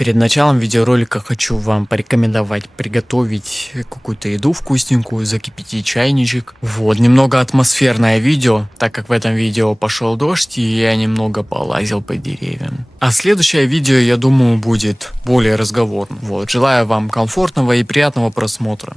Перед началом видеоролика хочу вам порекомендовать приготовить какую-то еду вкусненькую, закипятить чайничек. Вот, немного атмосферное видео, так как в этом видео пошел дождь и я немного полазил по деревьям. А следующее видео, я думаю, будет более разговорным. Вот, желаю вам комфортного и приятного просмотра.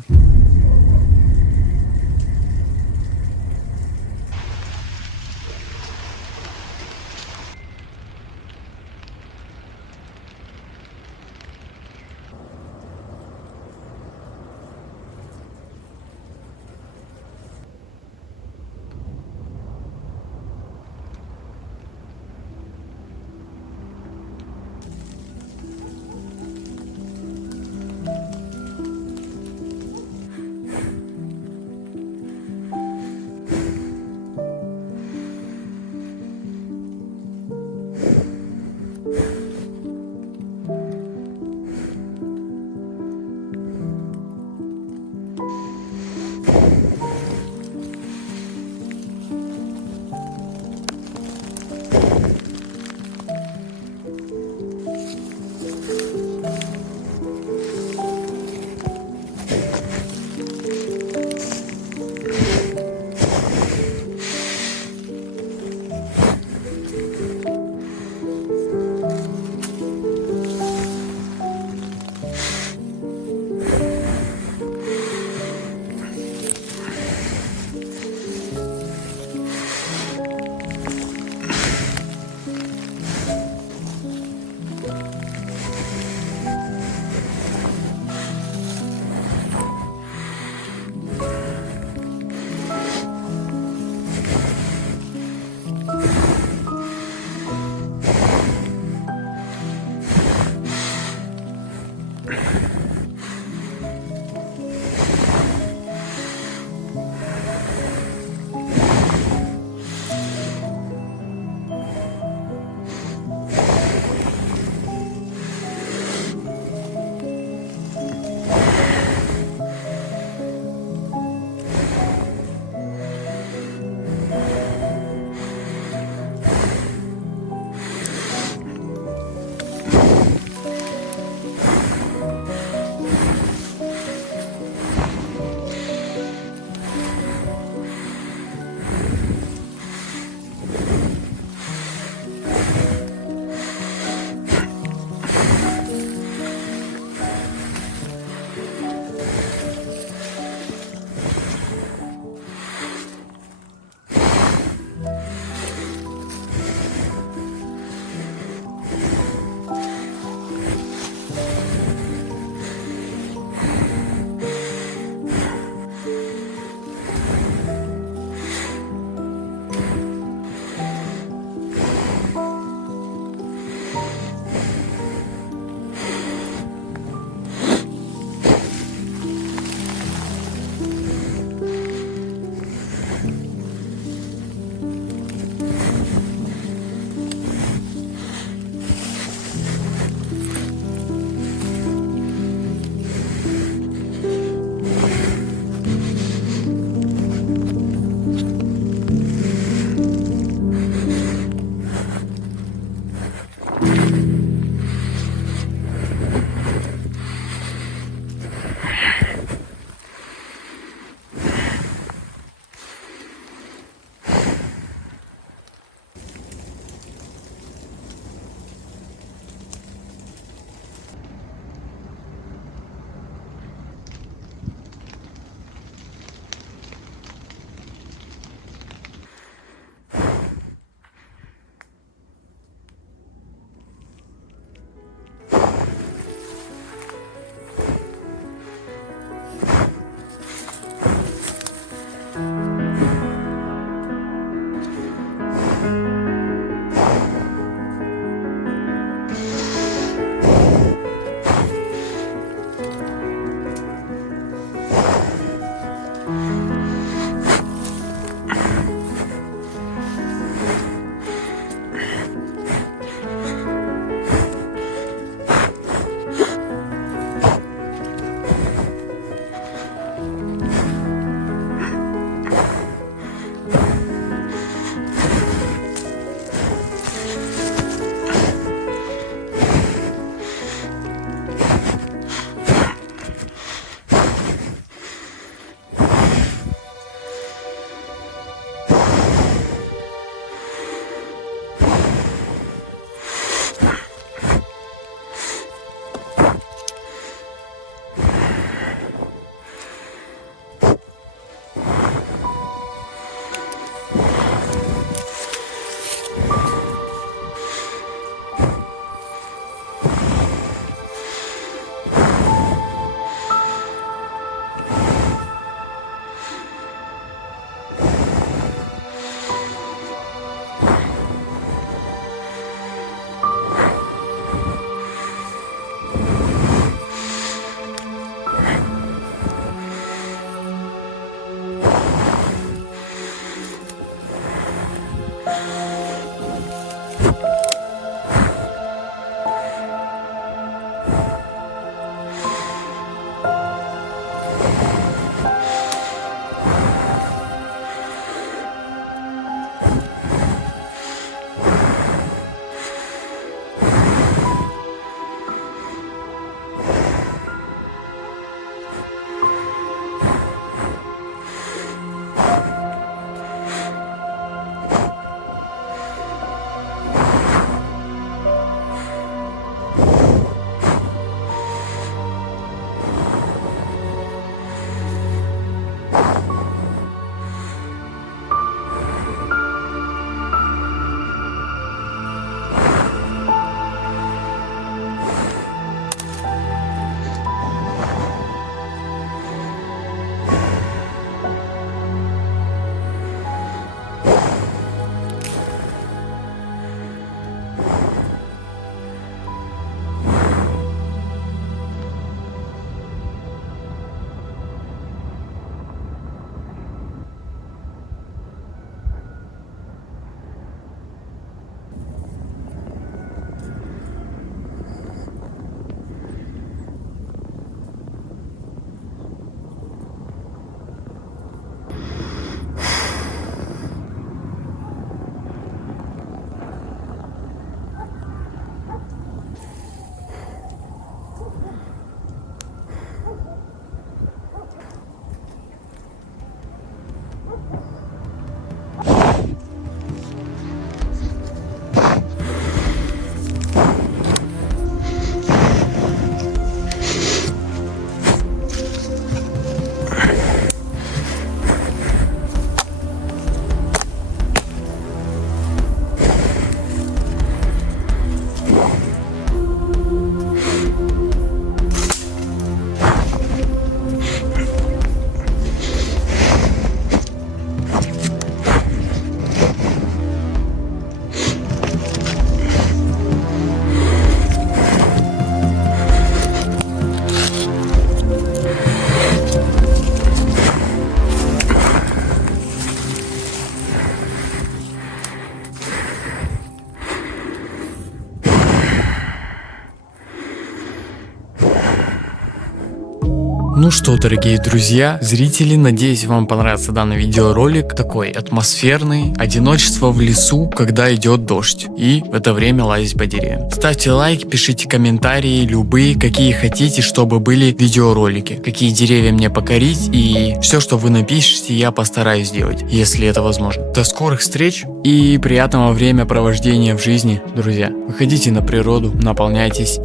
Ну что, дорогие друзья, зрители, надеюсь, вам понравился данный видеоролик. Такой атмосферный. Одиночество в лесу, когда идет дождь. И в это время лазить по деревьям. Ставьте лайк, пишите комментарии, любые, какие хотите, чтобы были видеоролики. Какие деревья мне покорить. И все, что вы напишите, я постараюсь сделать, если это возможно. До скорых встреч и приятного времяпровождения в жизни, друзья. Выходите на природу, наполняйтесь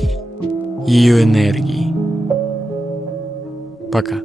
ее энергией. Пока.